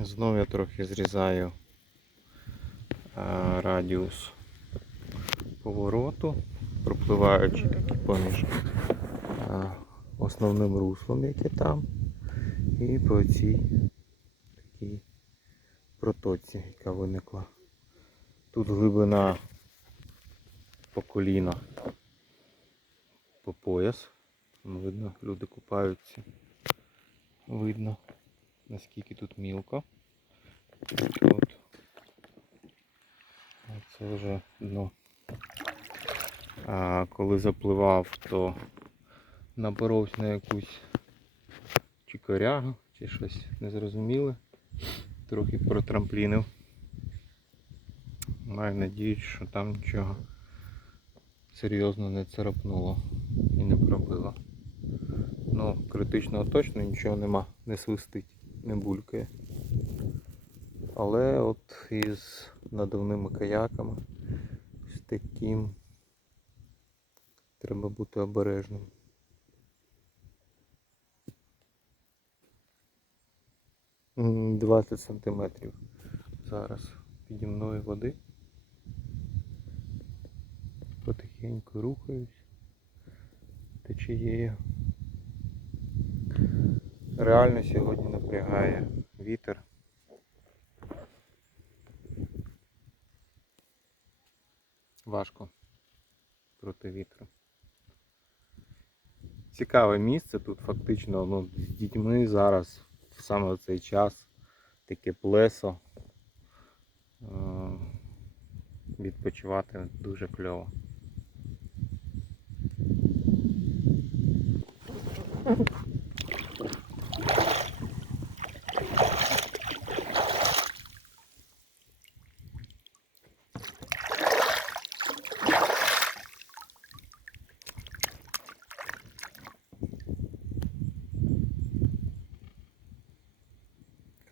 Знов я трохи зрізаю радіус повороту, пропливаючи такі поміж основним руслом, яке там, і по цій такій протоці, яка виникла. Тут глибина по коліна, по пояс. Видно, люди купаються. Видно, наскільки тут мілко. От. Це вже дно. А коли запливав, то напоровся на якусь чи корягу, чи щось незрозуміле. Трохи протрамплінив. Маю надію, що там нічого серйозно не царапнуло і не пробило. Ну, критичного точно нічого нема, не свистить, не булькає. Але от із надувними каяками з таким треба бути обережним. 20 сантиметрів зараз піді мною води. Потихеньку рухаюсь течією. Реально сьогодні напрягає вітер. Важко проти вітру. Цікаве місце тут фактично ну, з дітьми зараз саме в цей час таке плесо. Е, Відпочивати дуже кльово.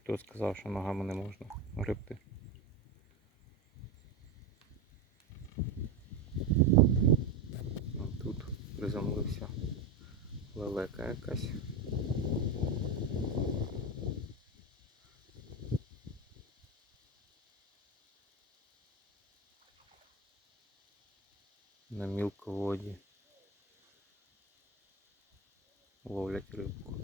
Хто сказав, що ногами не можна гребти? Ну, Тут приземлився лелека якась. На мілководі ловлять рибку.